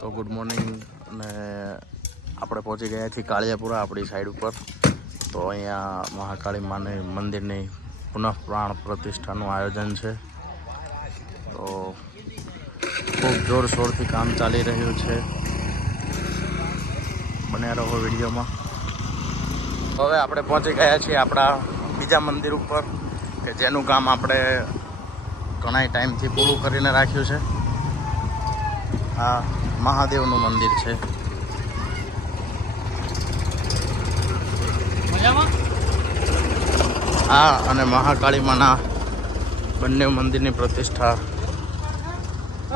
તો good morning અને આપણે પહોંચી ગયા છીએ કાળિયાપુરા આપણી સાઈડ ઉપર. તો અહીંયા મહાકાળી માની મંદિરની પુનઃ પ્રાણ પ્રતિષ્ઠાનું આયોજન છે. તો ખૂબ જોરશોરથી કામ ચાલી રહ્યું છે. બન્યા રહો વિડીયોમાં. હવે આપણે પહોંચી ગયા છીએ આપણા બીજા મંદિર ઉપર, કે જેનું કામ આપણે ઘણા ટાઈમથી પૂરું કરીને રાખ્યું છે. આ મહાદેવનું મંદિર છે આ અને મહાકાળી માના બંને મંદિરની પ્રતિષ્ઠા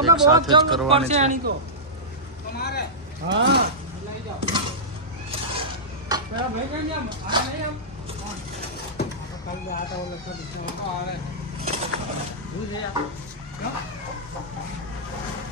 એક સાથે જ કરવાની છે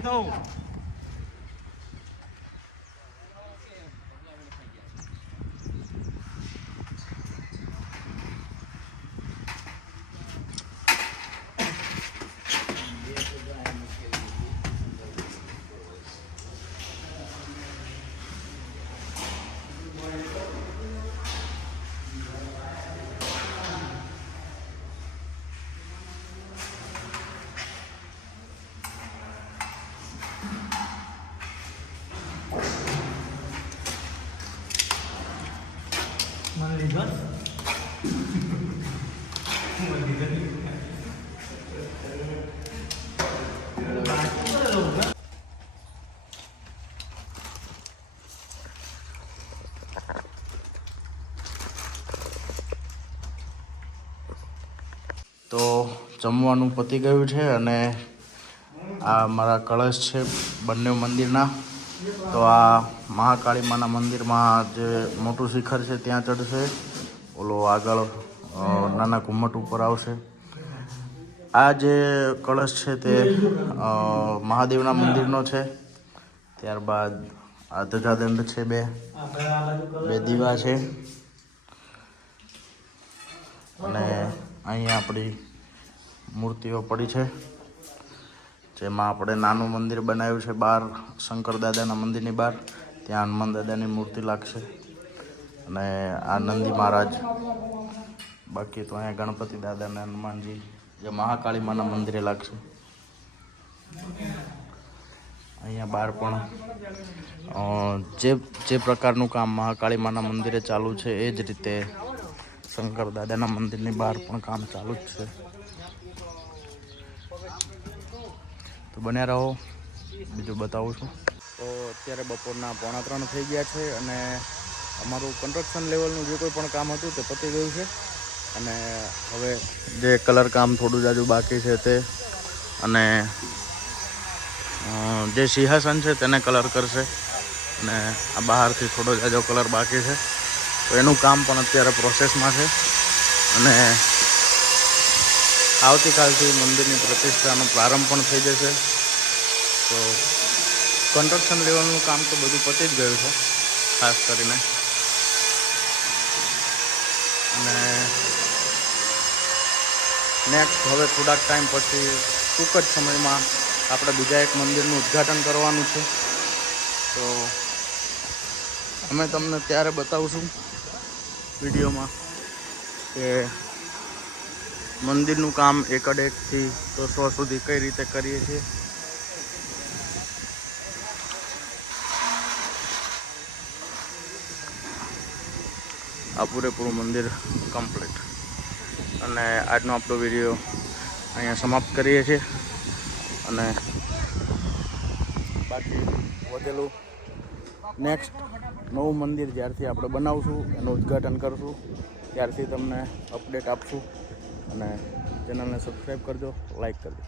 别动。તો જમવાનું પતી ગયું છે અને આ મારા કળશ છે બંને મંદિરના. તો આ મહાકાળી માના મંદિરમાં જે મોટું શિખર છે, ત્યાં ચડશે. ઓલો આગળ નાના ઘુમ્મટ ઉપર આવશે. આ જે કળશ છે તે મહાદેવના મંદિરનો છે. ત્યારબાદ આ ધજાદંડ છે બે. બે દીવા છે. અને અહીંયા આપણી મૂર્તિઓ પડી છે. જેમાં આપણે નાનું મંદિર બનાવ્યું છે બહાર શંકર દાદાના મંદિરની બહાર. ત્યાં હનુમાન દાદાની મૂર્તિ લાગશે. અને આ નંદી મહારાજ. બાકી તો અહીંયા ગણપતિ દાદા અને હનુમાનજી જે મહાકાળી માના મંદિરે લાગશે. અહીંયા બહાર પણ જે જે પ્રકારનું કામ મહાકાળી માના મંદિરે ચાલુ છે, એ જ રીતે શંકર દાદાના મંદિરની બહાર પણ કામ ચાલુ જ છે. તો બન્યા રહો. બીજું બતાવું છું. તો અત્યારે બપોરના પોણા ત્રણ થઈ ગયા છે અને અમારું કન્સ્ટ્રક્શન લેવલનું જે કોઈ પણ કામ હતું તે પતી ગયું છે. અને હવે જે કલર કામ થોડું જાજુ બાકી છે તે અને જે સિંહાસન છે તેને કલર કરશે. અને આ બહારથી થોડો જાજો કલર બાકી છે. તો એનું કામ પણ અત્યારે પ્રોસેસમાં છે. અને આવતીકાલથી મંદિરની પ્રતિષ્ઠાનો પ્રારંભ પણ થઈ જશે. તો કન્સ્ટ્રક્શન લેવલનું કામ તો બધું પતી જ ગયું છે, ખાસ કરીને. અને નેક્સ્ટ હવે થોડાક ટાઈમ પછી ટૂંક જ સમયમાં આપણે બીજા એક મંદિરનું ઉદ્ઘાટન કરવાનું છે. તો અમે તમને ત્યારે બતાવશું વિડીયોમાં કે મંદિરનું કામ એકડેકથી તો સો સુધી કઈ રીતે કરીએ છીએ? આ પૂરેપૂરું મંદિર કમ્પ્લીટ. અને આજનો આપણો વીડિયો અહીંયા સમાપ્ત કરીએ છીએ. અને બાકી વધેલું નેક્સ્ટ નવું મંદિર જ્યારથી આપણે બનાવશું, એનું ઉદ્ઘાટન કરશું, ત્યારથી તમને અપડેટ આપશું. અને ચેનલને સબસ્ક્રાઈબ કરજો લાઈક કરજો.